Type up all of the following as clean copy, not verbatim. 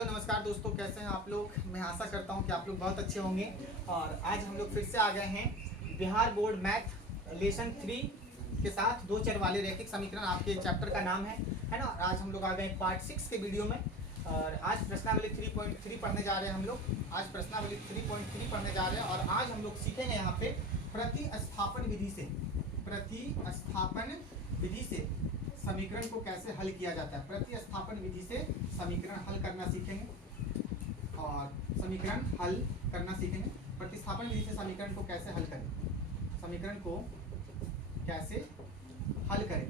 तो नमस्कार दोस्तों, कैसे हैं आप लोग। मैं आशा करता हूं कि आप लोग बहुत अच्छे होंगे। और आज हम लोग फिर से आ गए हैं बिहार बोर्ड मैथ लेसन 3 के साथ दो चर वाले रैखिक समीकरण। आपके चैप्टर का नाम है ना। आज हम लोग आ गए पार्ट 6 के वीडियो में। और आज प्रश्नावली 3.3 पढ़ने जा रहे हैं हम लोग। आज प्रश्नावली 3.3 पढ़ने जा रहे हैं और आज हम लोग सीखेंगे यहाँ पे प्रतिस्थापन विधि से समीकरण को कैसे हल किया जाता है। प्रतिस्थापन विधि से समीकरण हल करना सीखेंगे और समीकरण हल करना सीखेंगे। प्रतिस्थापन विधि से समीकरण को कैसे हल करें, समीकरण को कैसे हल करें,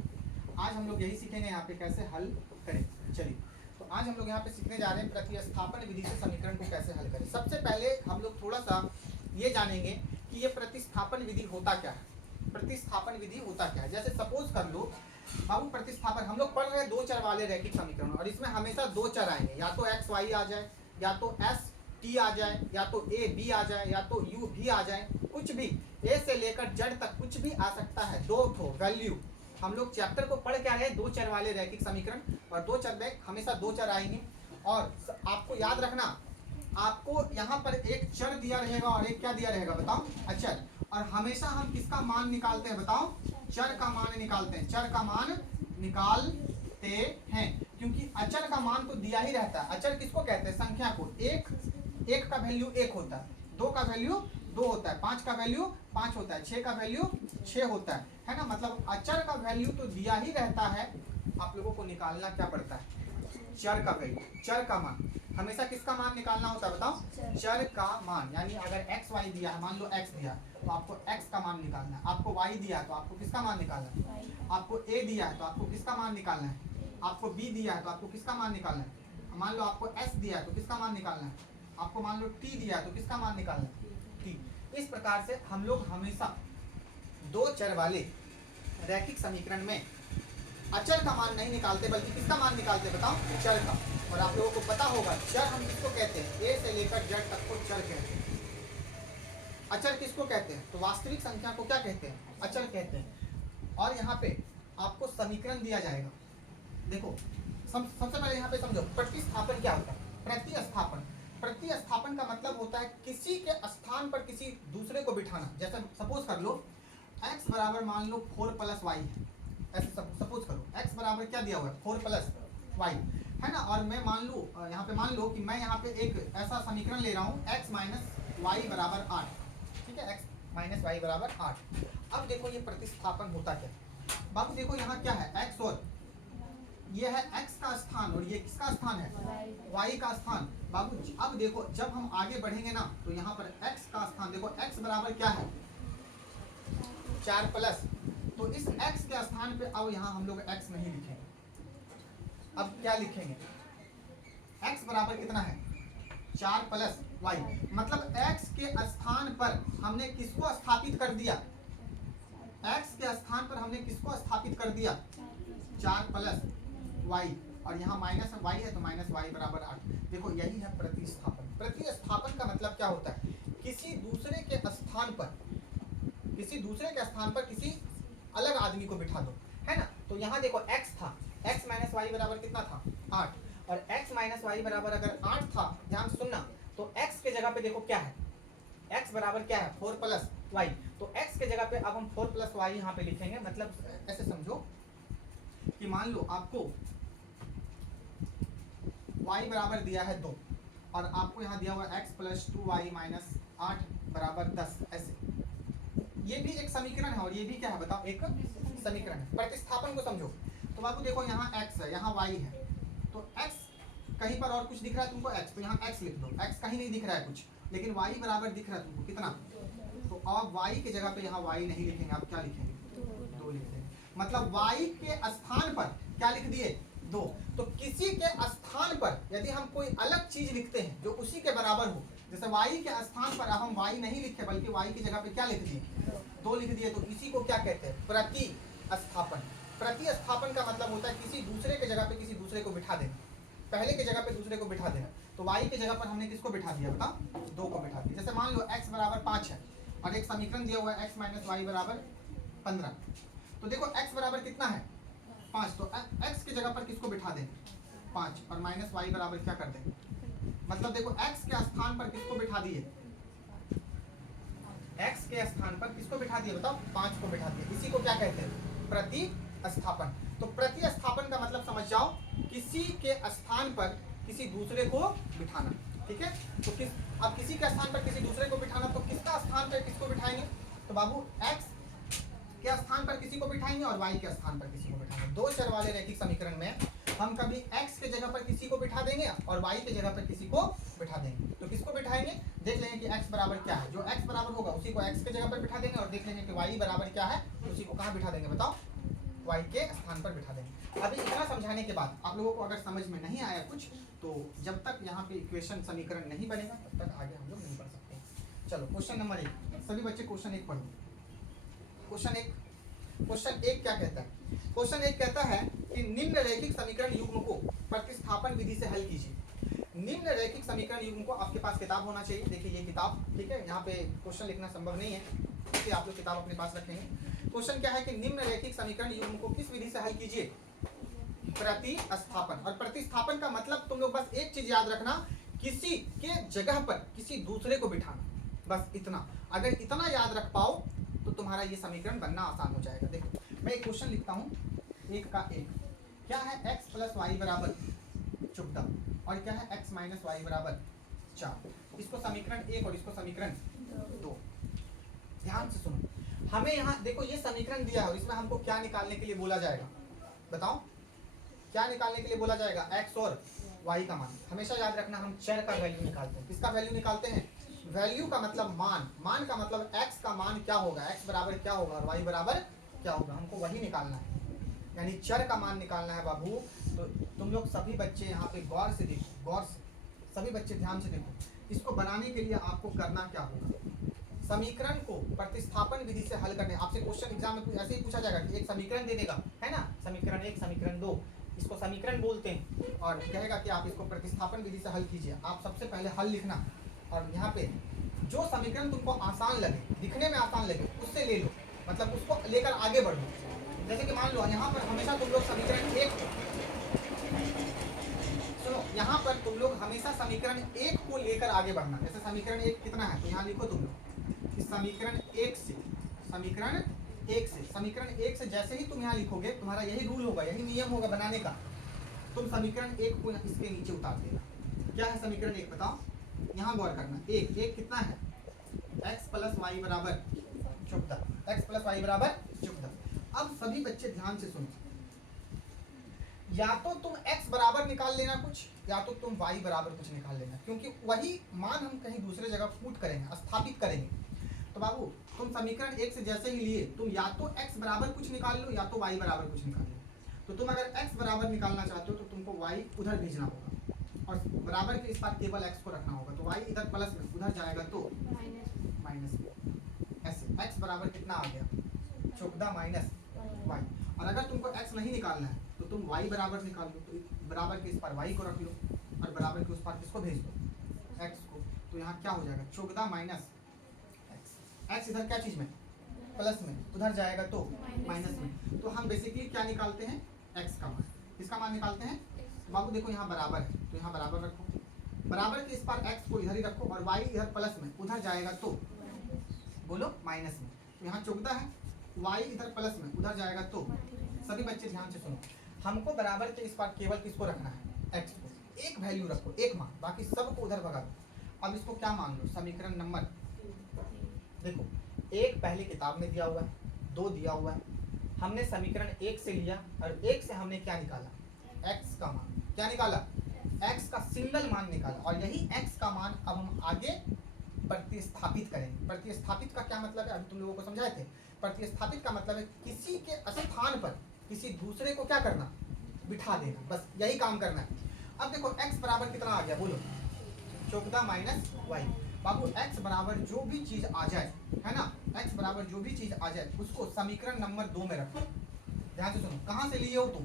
आज हम लोग यही सीखेंगे यहाँ पे कैसे हल करें। चलिए, तो आज हम लोग यहाँ पे सीखने जा रहे हैं प्रतिस्थापन विधि से समीकरण को कैसे हल करें। सबसे पहले हम लोग थोड़ा सा ये जानेंगे कि ये प्रतिस्थापन विधि होता क्या है। प्रतिस्थापन विधि होता क्या है, जैसे सपोज कर लो बाबू, प्रतिस्थापन हम लोग पढ़ रहे हैं दो चर वाले रैखिक समीकरण और इसमें हमेशा दो चर आएंगे, या तो एक्स वाई आ जाए, या तो एस टी आ जाए, या तो ए बी आ जाए, या तो यू भी आ जाए। कुछ भी ए से लेकर जेड तक कुछ भी आ सकता है। दो ठो वैल्यू हम लोग चैप्टर को पढ़ के आ रहे हैं, दो चर वाले रैखिक समीकरण। और दो चर में हमेशा दो चर आएंगे। और आपको याद रखना, आपको यहाँ पर एक चर दिया रहेगा और एक क्या दिया रहेगा बताओ, अचर। और हमेशा हम किसका मान निकालते हैं बताओ, चर का मान निकालते हैं। चर का मान निकालते हैं क्योंकि अचर का मान तो दिया ही रहता है। अचर किसको कहते हैं, संख्या को। एक का वैल्यू एक होता है, दो का वैल्यू दो होता है, पांच का वैल्यू पांच होता है, छह का वैल्यू छह होता है ना। मतलब अचर का वैल्यू तो दिया ही रहता है, आप लोगों को निकालना क्या पड़ता है, चर का वैल्यू, चर का मान। हमेशा किसका मान निकालना होता है बताओ, चर का मान। यानी अगर x y दिया है, मान लो x दिया तो आपको x का मान निकालना है। आपको y दिया है तो आपको किसका मान निकालना है, आपको a दिया है तो आपको किसका मान निकालना है, आपको b दिया है तो आपको किसका मान निकालना है। मान लो आपको s दिया है तो किसका मान निकालना है, आपको मान लो t दिया है तो किसका मान निकालना है, t। इस प्रकार से हम लोग हमेशा दो चर वाले रैखिक समीकरण में अचर का मान नहीं निकालते बल्कि किसका मान निकालते बताओ, चर का। और आप लोगों को पता होगा चर हम किसको कहते हैं, ए से लेकर जेड तक को चर कहते हैं। अचर किसको कहते हैं, तो वास्तविक संख्या को क्या कहते हैं, अचर कहते हैं। और यहाँ पे आपको समीकरण दिया जाएगा। देखो सबसे पहले यहाँ पे समझो प्रतिस्थापन क्या होता है। प्रतिस्थापन का मतलब होता है किसी के स्थान पर किसी दूसरे को बिठाना। जैसे सपोज कर लो x बराबर मान लो 4 + y है। ऐसे सपोज करो x बराबर क्या दिया हुआ है, 4 + y है ना। और मैं मान लूँ यहाँ पे, मान लो कि मैं यहाँ पे एक ऐसा समीकरण ले रहा हूँ x - y = 8। ठीक है, x - y = 8। अब देखो ये प्रतिस्थापन होता क्या बाबू, देखो यहाँ क्या है, x और ये है x का स्थान और ये किसका स्थान है, y का स्थान। बाबू अब देखो जब हम आगे बढ़ेंगे ना तो यहाँ पर x का स्थान देखो, x बराबर क्या है 4+। तो इस x के स्थान पे अब यहाँ हम लोग x नहीं लिखेंगे। अब क्या लिखेंगे, x बराबर कितना है 4 + y। मतलब x के स्थान पर हमने किसको स्थापित कर दिया, x के स्थान पर हमने किसको स्थापित कर दिया, 4 + y। और यहाँ माइनस y है तो -y = 8। देखो यही है प्रतिस्थापन। प्रतिस्थापन का मतलब क्या होता है, किसी दूसरे के स्थान पर किसी अलग आदमी को बिठा दो, है ना। तो यहाँ देखो x था, x - y बराबर कितना था 8। और x - y बराबर अगर 8 था, ध्यान सुनना, तो x के जगह पे देखो क्या है, x बराबर क्या है 4 + y। तो x के जगह पे अब हम 4 + y यहाँ पे लिखेंगे। मतलब ऐसे समझो कि मान लो आपको y बराबर दिया है 2 और आपको यहाँ दिया हुआ x + 2y - 8 = 10। ऐसे ये भी एक समीकरण है और ये भी क्या है बताओ, एक समीकरण है। प्रतिस्थापन को समझो तो बाबू देखो यहाँ x है, यहाँ y है। तो x कहीं पर और कुछ दिख रहा है तुमको x, तो यहाँ x लिख दो। x कहीं नहीं दिख रहा है कुछ, लेकिन y बराबर दिख रहा है तुमको कितना। तो अब y के जगह पे यहाँ y नहीं लिखेंगे, आप क्या लिखेंगे, 2 लिख देंगे। मतलब y के स्थान पर क्या लिख दिए, 2। तो किसी के स्थान पर यदि हम कोई अलग चीज लिखते हैं जो उसी के बराबर हो, जैसे y के स्थान पर अब हम y नहीं लिखे बल्कि y की जगह पे क्या लिख दिए, 2 लिख दिए, तो इसी को क्या कहते हैं, प्रतिस्थापन। प्रतिस्थापन का मतलब होता है किसी दूसरे के जगह पे किसी दूसरे को बिठा देना, पहले के जगह पे दूसरे को बिठा देना। तो y के जगह पर हमने किसको बिठा दिया बताओ, 2 को बिठा दिया। जैसे मान लो x बराबर 5 है और एक समीकरण दिया हुआ है x - y = 15। तो देखो x बराबर कितना है 5, तो x की जगह पर किसको बिठा देंगे 5 और -y बराबर क्या कर देंगे मतलब देखो x के स्थान पर किसको बिठा दिए, x के स्थान पर किसको बिठा दिए बताओ, 5 को बिठा दिए। इसी को क्या कहते हैं, प्रतिस्थापन। तो प्रतिस्थापन का मतलब समझ जाओ, किसी के स्थान पर किसी दूसरे को बिठाना, ठीक है। तो अब किसी के स्थान पर किसी दूसरे को बिठाना, तो किसका स्थान पर किसको बिठाएंगे, तो बाबू x के स्थान पर किसी को बिठाएंगे और y के स्थान पर किसी को बिठाएंगे। दो चर वाले रैखिक समीकरण में हम कभी x के जगह पर किसी को बिठा देंगे और y के जगह पर किसी को बिठा देंगे। तो किसको बिठाएंगे, देख लेंगे कि x बराबर क्या है, जो x बराबर होगा उसी को x के जगह पर बिठा देंगे, और देख लेंगे कि y बराबर क्या है, उसी को कहाँ बिठा देंगे बताओ, y के स्थान पर बिठा देंगे। अभी इतना समझाने के बाद आप लोगों को अगर समझ में नहीं आया कुछ, तो जब तक यहाँ पे इक्वेशन समीकरण नहीं बनेगा तब तक आगे हम लोग नहीं पढ़ सकते। चलो क्वेश्चन नंबर 1, सभी बच्चे क्वेश्चन 1 पढ़ो। क्वेश्चन 1 क्या कहता है, क्वेश्चन 1 कहता है कि निम्न रैखिक समीकरण युग्म को प्रतिस्थापन विधि से हल कीजिए। निम्न रैखिक समीकरण युग्म को, आपके पास किताब होना चाहिए, देखिए ये किताब, ठीक है। यहाँ पे क्वेश्चन लिखना संभव नहीं है, इसलिए आप लोग किताब अपने पास रखेंगे। क्वेश्चन क्या है कि निम्न रैखिक समीकरण युग्म को किस विधि से हल कीजिए, प्रतिस्थापन। और प्रतिस्थापन का मतलब तुम लोग बस एक चीज याद रखना, किसी के जगह पर किसी दूसरे को बिठाना, बस इतना। अगर इतना याद रख पाओ तो तुम्हारा ये समीकरण बनना आसान हो जाएगा। देखो मैं एक क्वेश्चन लिखता हूँ, 1 का 1 क्या है, x प्लस वाई बराबर 14 और क्या है x माइनस वाई बराबर 4। इसको समीकरण 1 और इसको समीकरण 2। ध्यान से सुनो, हमें यहाँ देखो ये समीकरण दिया है और इसमें हमको क्या निकालने के लिए बोला जाएगा, बताओ क्या निकालने के लिए बोला जाएगा, x और y का मान। हमेशा याद रखना, हम चर का वैल्यू निकालते हैं। किसका वैल्यू निकालते हैं, वैल्यू का मतलब मान, मान का मतलब x का मान क्या होगा, x बराबर क्या होगा और y बराबर क्या होगा, हमको वही निकालना है, यानी चर का मान निकालना है बाबू। तो तुम लोग सभी बच्चे यहाँ पे गौर से देखो, गौर से सभी बच्चे ध्यान से देखो। इसको बनाने के लिए आपको करना क्या होगा, समीकरण को प्रतिस्थापन विधि से हल करने। आपसे क्वेश्चन एग्जाम में ऐसे ही पूछा जाएगा कि एक समीकरण दे देगा, है ना, समीकरण 1 समीकरण 2, इसको समीकरण बोलते हैं, और कहेगा कि आप इसको प्रतिस्थापन विधि से हल कीजिए। आप सबसे पहले हल लिखना, और यहाँ पे जो समीकरण तुमको आसान लगे, दिखने में आसान लगे, उससे ले लो, मतलब उसको लेकर आगे बढ़ो। जैसे कि मान लो यहाँ पर हमेशा तुम लोग समीकरण 1, सुनो यहाँ पर तुम लोग हमेशा समीकरण 1 को लेकर आगे बढ़ना। जैसे समीकरण 1 कितना है, तो यहाँ लिखो तुम लोग कि समीकरण 1 से, समीकरण 1 से जैसे ही तुम यहाँ लिखोगे, तुम्हारा यही रूल होगा, यही नियम होगा बनाने का। तुम समीकरण 1 को इसके नीचे उतार देना। क्या है समीकरण 1 बताओ, यहाँ गौर करना। 1 कितना है, x प्लस वाई बराबर 14, x प्लस वाई बराबर 14। अब सभी बच्चे ध्यान से सुनो, या तो तुम x बराबर निकाल लेना कुछ, या तो तुम y बराबर कुछ निकाल लेना, क्योंकि वही मान हम कहीं दूसरे जगह पुट करेंगे, स्थापित करेंगे। तो बाबू तुम समीकरण 1 से जैसे ही लिए, तुम या तो x बराबर कुछ निकाल लो या तो y बराबर कुछ निकाल लो। तो तुम अगर x बराबर निकालना चाहते हो तो तुमको y उधर भेजना होगा, और बराबर के इस पार केवल x को रखना होगा। तो y इधर प्लस में, उधर जाएगा तो माइनस में, ऐसे x बराबर कितना आ गया, 14 माइनस y। और अगर तुमको x नहीं निकालना है तो तुम y बराबर निकाल लो, तो बराबर के इस पार y को रख लो और बराबर के उस पार किसको भेज दो, x को। तो यहाँ क्या हो जाएगा, 14 माइनस x इधर क्या चीज में, प्लस में, उधर जाएगा तो माइनस में। तो हम बेसिकली क्या निकालते हैं, x का मान। किसका मान निकालते हैं बाबू, देखो यहाँ बराबर है तो यहाँ बराबर रखो, बराबर के इस पार x को इधर ही रखो, और y इधर प्लस में, उधर जाएगा तो बोलो माइनस में। तो यहाँ 14 है, y इधर प्लस में, उधर जाएगा तो। सभी बच्चे ध्यान से सुनो, हमको बराबर के इस पार केवल किसको रखना है, x को। एक वैल्यू रखो, एक मान, बाकी सबको उधर भगा दो। अब इसको क्या मान लो, समीकरण नंबर, देखो 1 पहले किताब में दिया हुआ है, 2 दिया हुआ है, हमने समीकरण 1 से लिया और 1 से हमने क्या निकाला, x का मान। क्या निकाला, x का सिंगल मान निकाला, और यही x का मान अब हम आगे प्रतिस्थापित करेंगे। प्रतिस्थापित का क्या मतलब है, अभी तुम लोगों को समझाए थे। प्रतिस्थापित का मतलब है किसी के स्थान पर किसी दूसरे को क्या करना, बिठा देना, बस यही काम करना है। अब देखो x बराबर कितना आ गया, बोलो 14 माइनस वाई। बाबू x बराबर जो भी चीज आ जाए, है ना, x बराबर जो भी चीज आ जाए उसको समीकरण नंबर 2 में रखो। ध्यान से सुनो, कहाँ से लिए हो तुम,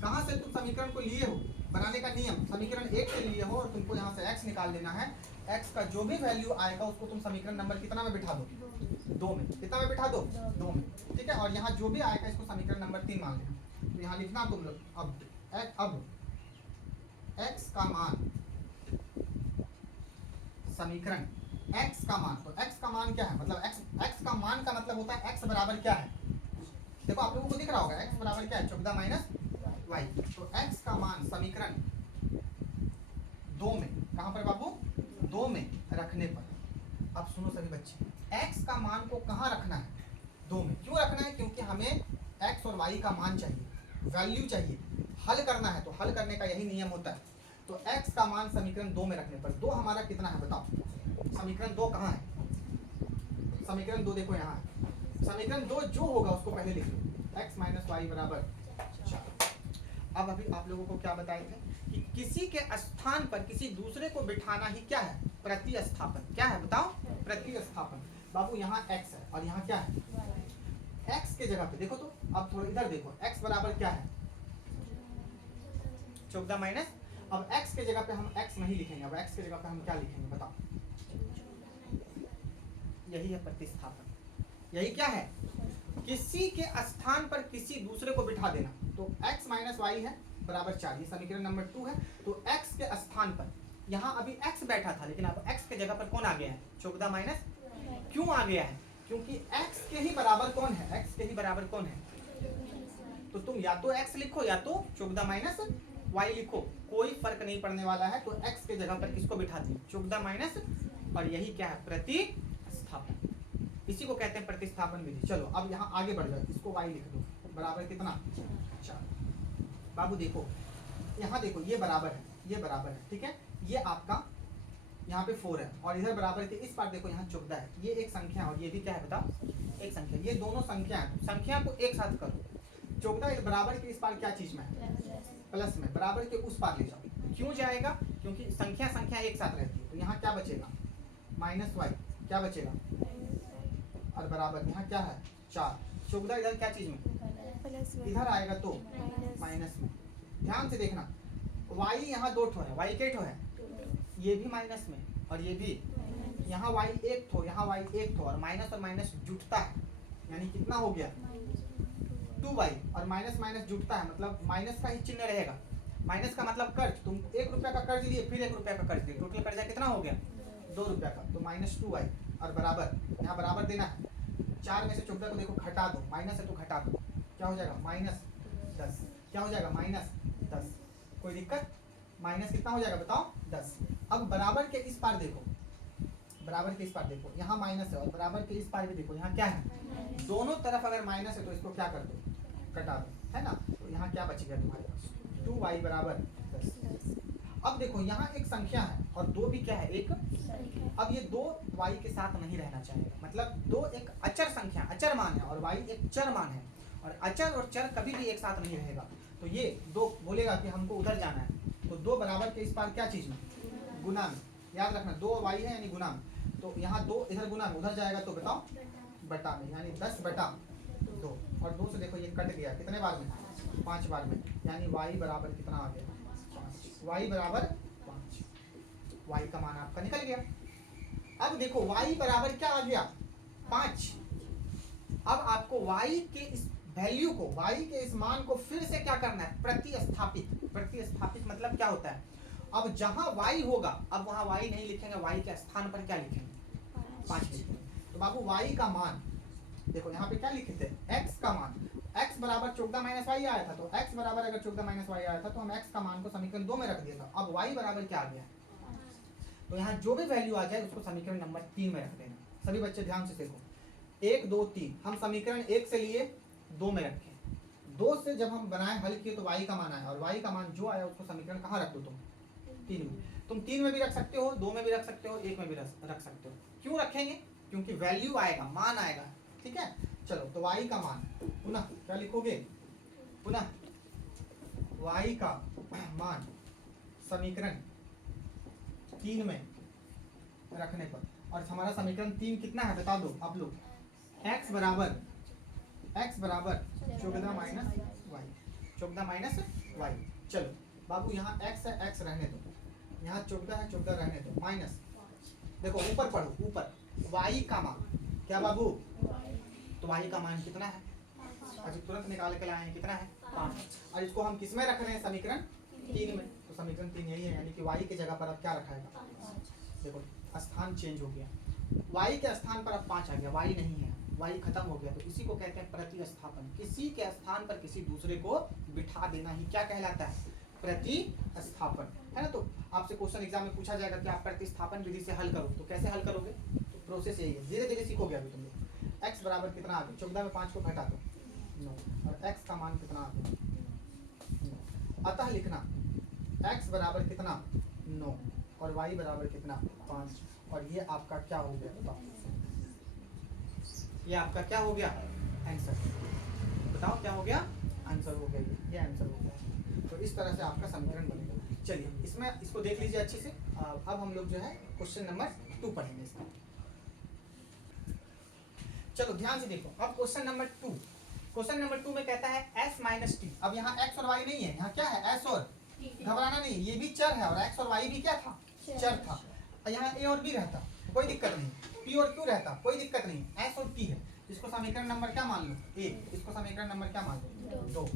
कहाँ से तुम समीकरण को लिए हो, बनाने का नियम समीकरण 1 से लिए हो, और तुमको यहाँ से x निकाल लेना है। x का जो भी वैल्यू आएगा उसको तुम समीकरण नंबर कितना में बिठा दो, 2 में। कितना में बिठा दो, 2 में, ठीक है। और यहाँ जो भी आएगा इसको समीकरण नंबर 3 मान लेना। तो यहाँ लिखना तुम लोग, अब x का मान समीकरण x का मान, तो x का मान क्या है, मतलब x का मान का मतलब होता है x बराबर क्या है। देखो आप लोगों को दिख रहा होगा x बराबर क्या है, 14 माइनस वाई। तो x का मान समीकरण 2 में, कहां पर बाबू, 2 में रखने पर, अब सुनो सभी बच्चे, x का मान को कहां रखना है, 2 में। क्यों रखना है, क्योंकि हमें x और y का मान चाहिए, वैल्यू चाहिए, हल करना है, तो हल करने का यही नियम होता है। तो x का मान समीकरण 2 में रखने पर 2 हमारा कितना है बताओ, समीकरण 2 कहाँ है, समीकरण 2 देखो यहाँ है, समीकरण 2 जो होगा उसको पहले लिख लो, x माइनस वाई बराबर 4। अब अभी आप लोगों को क्या बताए थे कि किसी के स्थान पर किसी दूसरे को बिठाना ही क्या है, प्रतिस्थापन। क्या है बताओ, प्रतिस्थापन। बाबू यहाँ x है और यहाँ क्या है, x के जगह पे देखो, तो अब थोड़ा इधर देखो, x बराबर क्या है 14 माइनस, अब x के जगह पे हम x नहीं लिखेंगे, अब x के जगह पे हम क्या लिखेंगे बताओ, यही है प्रतिस्थापन। यही क्या है, किसी के स्थान पर किसी दूसरे को बिठा देना। तो x माइनस वाई है बराबर 4, ये समीकरण नंबर 2 है। तो x के स्थान पर, यहाँ अभी x बैठा था लेकिन अब x के जगह पर कौन आ गया है, 14 माइनस। क्यों आ गया है, क्योंकि x के ही बराबर कौन है, x के ही बराबर कौन है, तो तुम या तो x लिखो या तो 14 माइनस y लिखो, कोई फर्क नहीं पड़ने वाला है। तो x के जगह पर किसको बिठा दी, 14 माइनस, और यही क्या है, प्रतिस्थापन। इसी को कहते हैं प्रतिस्थापन विधि। चलो अब यहाँ आगे बढ़ जाओ, इसको y लिख दो, बराबर कितना 4। बाबू देखो यहाँ देखो, ये बराबर है, ये बराबर है, ठीक है, ये आपका यहाँ पे 4 है, और इधर बराबर के इस पार देखो यहाँ 14 है, ये एक संख्या और ये भी क्या है बताओ, एक संख्या। ये दोनों संख्या है, संख्या को एक साथ करो, 14 बराबर के इस पार क्या चीज में है, प्लस में, बराबर के उस पार ले जाओ। क्यों जाएगा, क्योंकि संख्या संख्या एक साथ रहती है। तो यहाँ क्या बचेगा, माइनस वाई, क्या बचेगा, और बराबर यहाँ क्या है 4, 14 इधर क्या चीज में, इधर आएगा तो माइनस में। ध्यान से देखना, y यहाँ 2 ठो है, y के ठो है, ये भी माइनस में और ये भी, यहाँ y 1 ठो, यहाँ y 1 ठो, और माइनस जुटता है, यानी कितना हो गया 2y, और माइनस माइनस जुटता है, मतलब माइनस का ही चिन्ह रहेगा। माइनस का मतलब कर्ज, तुम 1 रुपया का कर्ज लिए, फिर 1 रुपया का कर्ज लिए, टोटल कर्जा कितना हो गया 2 रुपया का, तो माइनस 2y, और बराबर, यहाँ बराबर देना है, 4 में से 14 को देखो घटा दो, माइनस है तो घटा दो, क्या हो जाएगा माइनस 10, क्या हो जाएगा माइनस 10, कोई दिक्कत, माइनस कितना हो जाएगा बताओ 10। अब बराबर के इस पार देखो, बराबर के इस पार देखो, यहाँ माइनस है, और बराबर के इस पार भी देखो, यहाँ क्या है, दोनों तरफ अगर माइनस है तो इसको क्या कर दो, कटा दो, है ना। तो यहाँ क्या बचेगा तुम्हारे पास, 2y बराबर 10। अब देखो यहाँ एक संख्या है और 2 भी क्या है, एक, अब ये 2 y के साथ नहीं रहना चाहेगा, मतलब 2 एक अचर संख्या, अचर मान है, और y एक चर मान है, और अचर और चर कभी भी एक साथ नहीं रहेगा। तो ये 2 बोलेगा कि हमको उधर जाना है, तो 2 बराबर के इस पार क्या चीज में, गुना में, याद रखना 2 y है यानी गुना में, तो यहाँ 2 इधर गुना में, उधर जाएगा तो बताओ बटा में, यानी 10 बटा 2, और 2 से देखो ये कट गया, कितने बार में, 5 बार में, यानी y बराबर कितना आ गया 5, y बराबर 5, y का मान आपका निकल गया। अब देखो y बराबर क्या आ गया 5। अब आपको y के इस वैल्यू को, y के इस मान को फिर से क्या करना है, प्रतिस्थापित। प्रतिस्थापित मतलब क्या होता है, अब जहां y होगा, अब वहां y नहीं लिखेंगे, y के स्थान पर क्या लिखेंगे 5 लिखेंगे। तो बाबू y का मान देखो, यहाँ पे क्या लिखे थे, x का मान, x बराबर 14 माइनस वाई आया था, तो x बराबर अगर 14 माइनस वाई आया था तो हम x का मान को समीकरण 2 में रख दिया था। अब y बराबर क्या आ गया, तो यहाँ जो भी वैल्यू आ जाए उसको समीकरण नंबर 3 में रख देना। सभी बच्चे ध्यान से देखो, 1 2 3 हम समीकरण 1 से लिए 2 में रखे, 2 से जब हम बनाए हल किए तो y का मान आया, और y का मान जो आया उसको समीकरण कहाँ रख दो तुम 3 में। तुम 3 में भी रख सकते हो, 2 में भी रख सकते हो, 1 में भी रख सकते हो। क्यों रखेंगे, क्योंकि वैल्यू आएगा, मान आएगा, ठीक है। चलो तो y का मान पुनः क्या लिखोगे, पुनः y का मान समीकरण 3 में रखने पर, और हमारा समीकरण 3 कितना है बता दो आप लोग, x बराबर 14 माइनस वाई, 14 माइनस वाई। चलो बाबू यहाँ x है, x रहने दो, यहाँ 14 है, 14 रहने दो, माइनस, देखो ऊपर पढ़ो, ऊपर y का मान क्या बाबू, तो y का मान कितना है, अभी तुरंत निकाल के लाए हैं, कितना है 5, और इसको हम किस में रख रहे हैं समीकरण 3 में, तो समीकरण 3 यही है, यानी कि y की जगह पर अब क्या रखा है देखो स्थान चेंज हो गया, y के स्थान पर अब 5 आ गया, y नहीं है, y खत्म हो गया, तो इसी को कहते हैं प्रतिस्थापन। किसी के स्थान पर किसी दूसरे को बिठा देना ही क्या कहलाता है? प्रतिस्थापन, है ना। तो आपसे क्वेश्चन एग्जाम में पूछा जाएगा कि आप प्रतिस्थापन विधि से हल करो, तो कैसे हल करोगे? तो प्रोसेस यही है, धीरे धीरे सीखोगे अभी तुम लोग। x बराबर कितना आ गया? 14 में 5 को घटा दो 9, और x का मान कितना आ गया? 9। अतः लिखना x बराबर कितना? 9 और y बराबर कितना? 5, और ये आपका क्या हो गया बताओ? ये आपका क्या हो गया? आंसर। बताओ क्या हो गया? आंसर हो गया, ये आंसर हो गया। तो इस तरह से आपका समीकरण बनेगा। चलिए इसमें इसको देख लीजिए अच्छे से। अब हम लोग जो है क्वेश्चन नंबर 2 पढ़ेंगे इसका। चलो ध्यान से देखो, अब क्वेश्चन नंबर 2। क्वेश्चन नंबर 2 में कहता है s माइनस टी। अब यहाँ x और y नहीं है, यहाँ क्या है? s और, घबराना नहीं, ये भी चर है और x और y भी क्या था? चर था। यहाँ a और b रहता कोई दिक्कत नहीं, p और q रहता कोई दिक्कत नहीं, s और t है। इसको समीकरण नंबर क्या मान लो? 1। इसको समीकरण नंबर क्या मान लो? 2।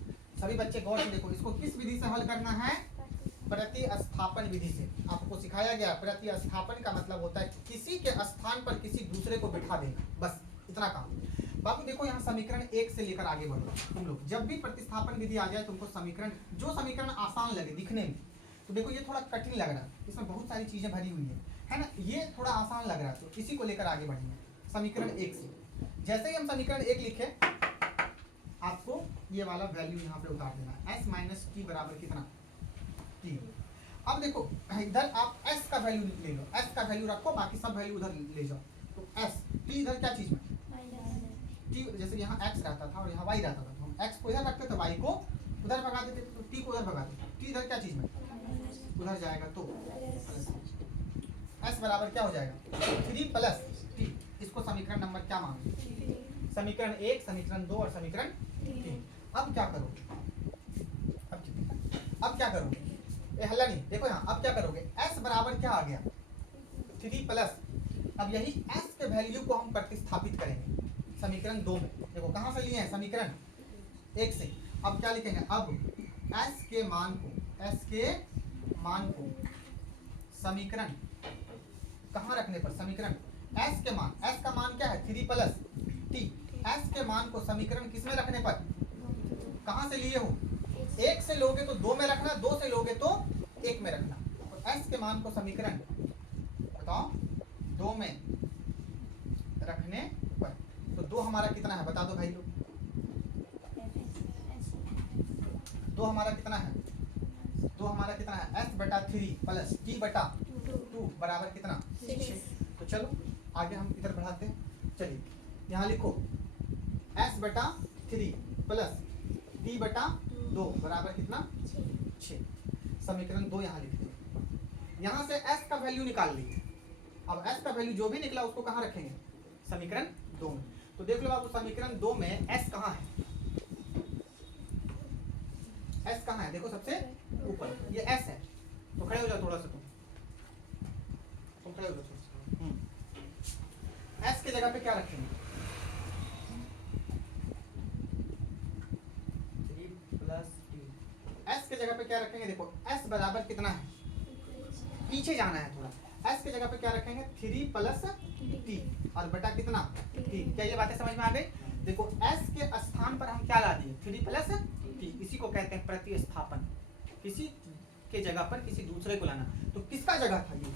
सभी बच्चे गौर से देखो, इसको किस विधि से हल करना है? प्रतिस्थापन विधि से। आपको सिखाया गया प्रतिस्थापन का मतलब होता है किसी के स्थान पर किसी दूसरे को बिठा देना, बस इतना काम। बाकी देखो यहाँ समीकरण 1 से लेकर आगे बढ़ो तुम लोग। जब भी प्रतिस्थापन विधि आ जाए तुमको समीकरण, जो समीकरण आसान लगे दिखने में, तो देखो ये थोड़ा कठिन लग रहा है, इसमें बहुत सारी चीजें भरी हुई है ना, ये थोड़ा आसान लग रहा है, तो इसी को लेकर आगे बढ़ेंगे समीकरण 1 से। जैसे ही हम समीकरण 1 लिखे, आपको ये वाला वैल्यू यहाँ पे उतार देना है, s माइनस टी बराबर कितना? t। अब देखो इधर आप s का वैल्यू ले लो, s का वैल्यू रखो, बाकी सब वैल्यू उधर ले जाओ। तो s t इधर क्या चीज में? t, जैसे यहाँ x रहता था और यहाँ y रहता था, तो हम x को इधर रखते थे, y को उधर भगा देते, तो t को उधर भगा देते। t इधर क्या चीज में? उधर जाएगा, तो s बराबर क्या हो जाएगा? 3 प्लस t। इसको समीकरण नंबर क्या मानो? समीकरण 1, समीकरण 2 और समीकरण 3। अब क्या करोगे? अब क्या करोगे? ये हल्ला नहीं, देखो यहाँ अब क्या करोगे? s बराबर क्या आ गया? 3 प्लस, अब यही s के वैल्यू को हम प्रतिस्थापित करेंगे समीकरण 2 में। देखो कहाँ से लिए हैं? समीकरण 1 से। अब क्या लिखेंगे? अब s के मान को समीकरण कहाँ रखने पर? समीकरण s के मान, s का मान क्या है? 3 प्लस t। s के मान को समीकरण किस में रखने पर? कहाँ से लिए हो? 1 से लोगे तो 2 में रखना, 2 से लोगे तो 1 में रखना। तो s के मान को समीकरण बताओ 2 में रखने पर, तो 2 हमारा कितना है? बता दो भाई लोग, 2 हमारा कितना है? 2 हमारा कितना है? s बटा 3 प्लस t बटा 2 बराबर कितना? 6। तो चलो आगे हम इधर बढ़ाते हैं। चलिए यहाँ लिखो s बटा 3 प्लस t बटा 2 बराबर कितना? 6। समीकरण 2 यहाँ लिखते हैं। यहाँ से s का वैल्यू निकाल लीजिए। अब s का वैल्यू जो भी निकला उसको कहाँ रखेंगे? समीकरण 2 में। तो देख लो आप समीकरण 2 में s कहाँ है? s कहाँ है? देखो सबसे ऊपर ये s है, तो खड़े हो जाओ थोड़ा सा, तुम खड़े हो जाओ थोड़ा सा। s के जगह पे क्या रखेंगे? 3 प्लस t। s के जगह पे क्या रखेंगे? देखो s बराबर कितना है? पीछे जाना है थोड़ा। s के जगह पे क्या रखेंगे? 3 प्लस t और बटा कितना? t। क्या ये बातें समझ में आ गई? देखो s के स्थान पर हम क्या ला दिए? 3 प्लस t। इसी को कहते हैं प्रतिस्थापन। किसी के जगह पर किसी दूसरे को लाना। तो किसका जगह था ये?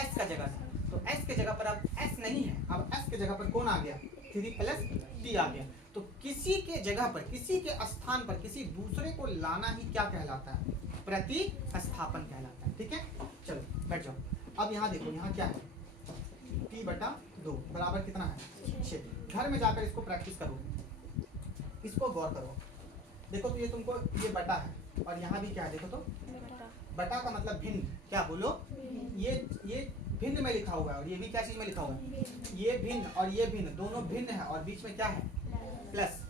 s का जगह था। तो s के जगह पर अब s नहीं है, अब s के जगह पर कौन आ गया? 3 प्लस t आ गया। तो किसी के जगह पर, किसी के स्थान पर किसी दूसरे को लाना ही क्या कहलाता है? प्रतिस्थापन कहलाता है। ठीक है, चलो बैठ जाओ। अब यहाँ देखो, यहाँ क्या है? t बटा 2 बराबर कितना है? 6। घर में जाकर इसको प्रैक्टिस करो, इसको गौर करो। देखो तो ये तुमको ये बटा है और यहाँ भी क्या है? देखो तो बटा का मतलब भिन्न। क्या बोलो? ये भिन्न में लिखा हुआ है और ये भी क्या चीज में लिखा हुआ है? ये भिन्न और ये भिन्न, दोनों भिन्न है और बीच में क्या है? प्लस।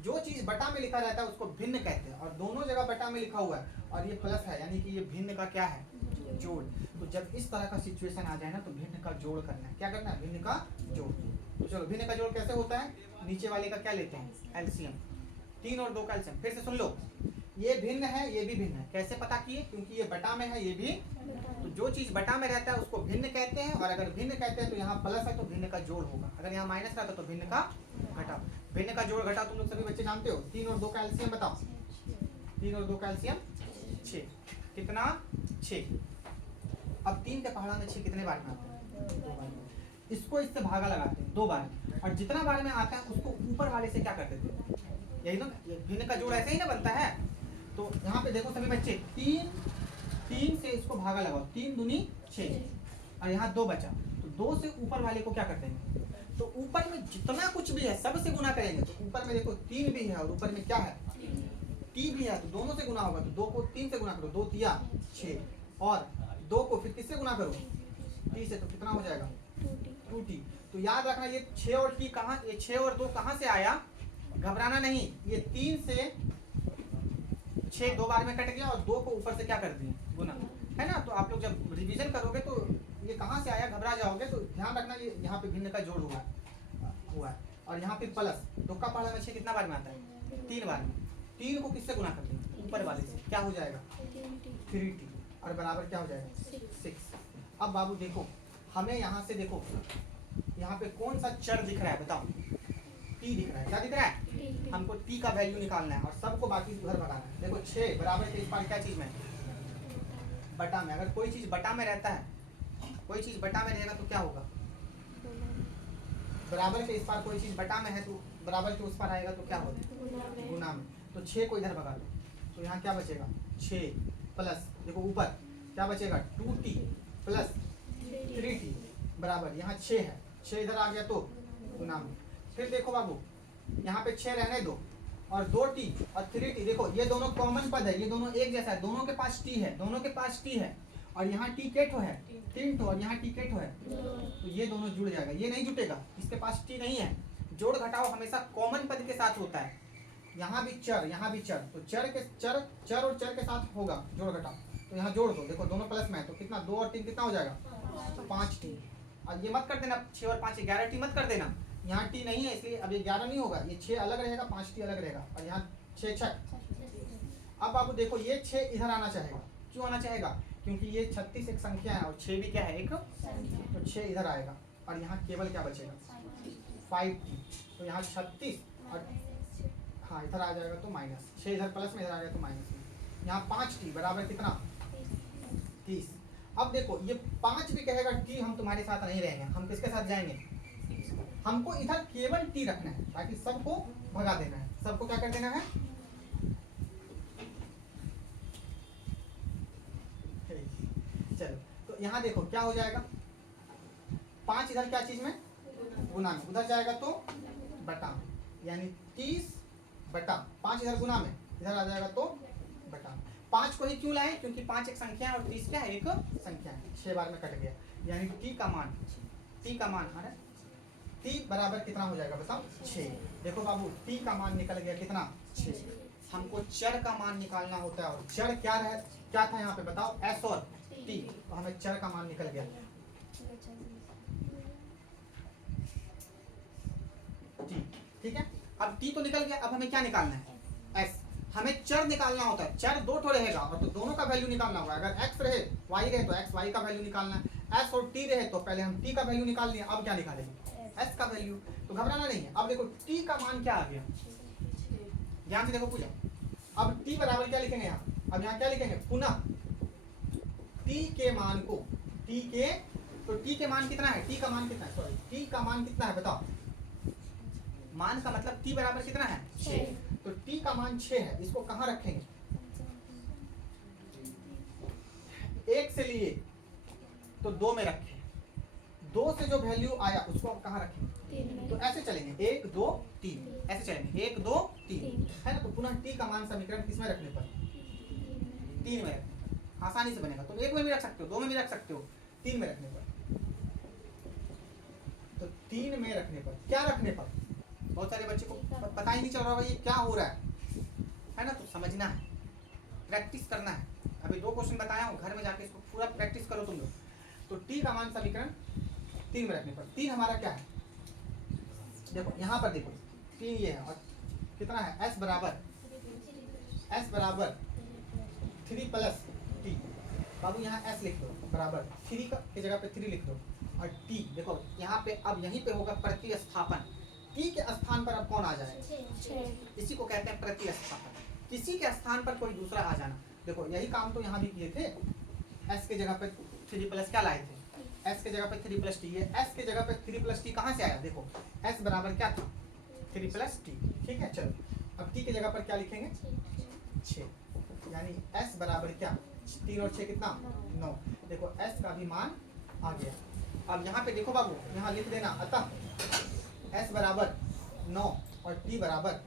जो चीज बटा में लिखा रहता है उसको भिन्न कहते हैं और दोनों जगह बटा में लिखा हुआ है और ये प्लस है, यानी कि ये भिन्न का क्या है? जोड़। तो जब इस तरह का सिचुएशन आ जाए ना तो भिन्न का जोड़ करना है। क्या करना है? भिन्न का जोड़। तो चलो भिन्न का जोड़ कैसे होता है? नीचे वाले का क्या लेते हैं? एलसीएम। 3 और 2 का एलसीएम। फिर से सुन लो, ये भिन्न है, ये भी भिन्न है। कैसे पता किए? क्योंकि ये बटा में है, ये भी। तो जो चीज बटा में रहता है उसको भिन्न कहते हैं, और अगर भिन्न कहते हैं तो यहाँ प्लस है तो भिन्न का जोड़ होगा, अगर यहाँ माइनस रहता तो भिन्न का घटाव। भिन्न का जोड़ घटाव तुम लोग सभी बच्चे जानते हो। 3 और 2 का एलसीएम बताओ। 3 और 2 का एलसीएम 6, कितना 6। अब 3 के पहाड़ा में 6 कितने बार में आता है? 2 बार में। इसको इससे भागा लगाते हैं 2 बार, और जितना बार में आता है उसको ऊपर वाले से क्या कर देते हैं, यही ना भिन्न का जोड़ ऐसे ही ना बनता है। तो यहाँ पे देखो सभी बच्चे 3 से इसको भागा लगाओ, 3 दूनी 6, और यहाँ 2 बचा, तो 2 से ऊपर वाले को क्या कर देंगे, तो ऊपर में जितना कुछ भी है सब से गुना करेंगे। तो ऊपर में देखो 3 भी है और ऊपर में क्या है t भी है, तो दोनों से गुना होगा। तो 2 को 3 से गुना करो, 2 तिया 6, और 2 को फिर किससे गुना करो, t से, तो कितना हो जाएगा 2t। तो याद रखना ये 6 और t कहाँ, ये 6 और 2 कहाँ से आया, घबराना नहीं, ये 3 से 6 2 बार में कट गया और 2 को ऊपर से क्या कर दिए गुना, है ना। तो आप लोग जब रिवीजन करोगे तो ये कहाँ से आया घबरा जाओगे। तो ध्यान रखना ये यहाँ पे भिन्न का जोड़ हुआ है, और यहाँ पे प्लस 2 का पहाड़ा में 6 कितना बार में आता है, 3 बार में। 3 को किससे गुना कर देंगे, ऊपर वाले से, क्या हो जाएगा 3t, और बराबर क्या हो जाएगा 6। अब बाबू देखो हमें यहाँ से देखो यहाँ पे कौन सा चर दिख रहा है बताओ, t दिख रहा है, क्या दिख रहा है, हमको t का वैल्यू निकालना है और सबको बाकी उधर भगाना है। देखो 6 बराबर के इस बार क्या चीज में, बटा में। अगर कोई चीज बटा में रहता है, कोई चीज बटा में रहेगा तो क्या होगा, बराबर के इस पार कोई चीज बटा में है तो बराबर के उस पार आएगा तो क्या होगा गुना में। तो 6 को इधर भगा दो, तो यहाँ क्या बचेगा 6 प्लस, देखो ऊपर क्या बचेगा 2t प्लस 3t बराबर, यहाँ 6 है, 6 इधर आ गया तो गुना में। फिर देखो बाबू यहाँ पे 6 रहने दो, और 2t और 3t, देखो ये दोनों कॉमन पद है, ये दोनों एक जैसा है, दोनों के पास t है, दोनों के पास t है, और यहाँ t के ठो है 3 ठो, और यहाँ t के ठो है, तो ये दोनों जुड़ जाएगा, ये नहीं जुटेगा, इसके पास t नहीं है। जोड़ घटाव हमेशा कॉमन पद के साथ होता है, यहाँ भी चर, यहाँ भी चर, तो चर और चर के साथ होगा जोड़ घटाव। तो यहाँ जोड़ दो, देखो दोनों प्लस में है, तो कितना 2 और 3 कितना हो जाएगा 5t। और ये मत कर देना 6 और 5 11t मत कर देना, यहाँ t नहीं है इसलिए अब ये 11 नहीं होगा, ये 6 अलग रहेगा 5t अलग रहेगा, और यहाँ 6 6। अब बाबू देखो ये 6 इधर आना चाहेगा, क्यों आना चाहेगा, क्योंकि ये 36 एक संख्या है और 6 भी क्या है एक, तो 6 इधर आएगा, और यहाँ केवल क्या बचेगा 5t। तो यहाँ 36 और हाँ इधर आ जाएगा तो माइनस, 6 इधर प्लस में, इधर आ गया तो माइनस में। यहाँ 5t बराबर कितना 30। अब देखो ये 5 भी कहेगा t हम तुम्हारे साथ नहीं रहेंगे, हम किसके साथ जाएंगे, हमको इधर केवल t रखना है, बाकी सबको भगा देना है, सबको क्या कर देना है, चलो। तो यहाँ देखो क्या हो जाएगा, 5 इधर क्या चीज में गुना में, उधर जाएगा तो बटा में, यानी 30 बटा 5 इधर गुना में, इधर आ जाएगा तो बटा। 5 को ही क्यों लाए, क्योंकि 5 एक संख्या है और 30 क्या है एक संख्या है, 6 बार में कट गया, यानी t का मान अरे t बराबर कितना हो जाएगा बताओ 6। देखो बाबू t का मान निकल गया कितना 6। हमको चर का मान निकालना होता है, और चर क्या था यहाँ पे बताओ s और t, तो हमें चर का मान निकल गया t, ठीक है। अब t तो निकल गया, अब हमें क्या निकालना है s, हमें चर निकालना होता है। चर 2 ठो रहेगा और तो दोनों का वैल्यू निकालना होगा, अगर x रहे y रहे तो x y का वैल्यू निकालना है, s और t रहे तो पहले हम t का वैल्यू निकाल लिए, अब क्या निकालेंगे s का वैल्यू। तो घबराना नहीं है। अब देखो t का मान क्या आ गया, ध्यान से देखो पूजा, अब t बराबर क्या लिखेंगे यहाँ, अब यहाँ क्या लिखेंगे पुनः t के मान को, तो t के मान कितना है, t का मान कितना है, सॉरी t का मान कितना है बताओ, मान का मतलब t बराबर कितना है 6, तो t का मान 6 है, इसको कहाँ रखेंगे, 1 से लिए तो 2 में रखें, 2 से जो वैल्यू आया उसको हम कहाँ रखेंगे, तो ऐसे चलेंगे 1 2 3, ऐसे चलेंगे 1 2 3 है ना। तो पुनः t का मान समीकरण किसमें रखने पर, 3 में रखने पर आसानी से बनेगा। तो 1 में भी रख सकते हो, 2 में भी रख सकते हो, 3 में रखने पर, तो 3 में रखने पर क्या रखने पर, बहुत सारे बच्चे को पता ही नहीं चल रहा होगा ये क्या हो रहा है ना। तो समझना है, प्रैक्टिस करना है। अभी 2 क्वेश्चन बताया हूँ, घर में जाके इसको पूरा प्रैक्टिस करो तुम लोग। तो t का मान समीकरण 3 में रखने पर, 3 हमारा क्या है, देखो यहाँ पर देखो 3 ये है, और कितना है s बराबर 3 प्लस t, बाबू यहाँ s लिख दो बराबर 3 की जगह पे 3 लिख दो और t देखो यहाँ पे अब यहीं पे होगा प्रतिस्थापन। t के स्थान पर अब कौन आ जाए, इसी को कहते हैं प्रतिस्थापन। किसी के स्थान पर कोई दूसरा आ जाना। देखो यही काम तो यहाँ भी किए थे, s के जगह पे 3 प्लस क्या लाए थे, s के जगह पे 3 प्लस टी। ये s के जगह पे 3 प्लस टी कहाँ से आया, देखो s बराबर क्या था 3 प्लस टी। ठीक है चलो अब t की जगह पर क्या लिखेंगे 6, यानी s बराबर क्या 3 और 6 कितना 9। देखो s का भी मान आ गया। अब यहाँ पे देखो बाबू यहाँ लिख देना, अतः s बराबर 9 और t बराबर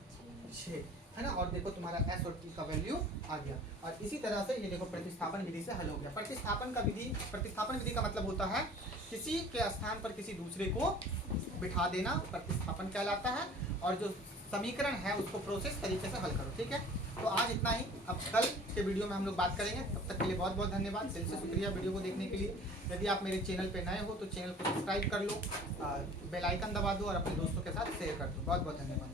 6 है ना। और देखो तुम्हारा s और t का वैल्यू आ गया। और इसी तरह से ये देखो प्रतिस्थापन विधि से हल हो गया। प्रतिस्थापन विधि का मतलब होता है किसी के स्थान पर किसी दूसरे को बिठा देना, प्रतिस्थापन कहलाता है। और जो समीकरण है उसको प्रोसेस तरीके से हल करो। ठीक है तो आज इतना ही, अब कल के वीडियो में हम लोग बात करेंगे। तब तक के लिए बहुत बहुत धन्यवाद, दिल से शुक्रिया वीडियो को देखने के लिए। यदि आप मेरे चैनल पे नए हो तो चैनल को सब्सक्राइब कर लो, बेल आइकन दबा दो और अपने दोस्तों के साथ शेयर कर दो। बहुत बहुत धन्यवाद।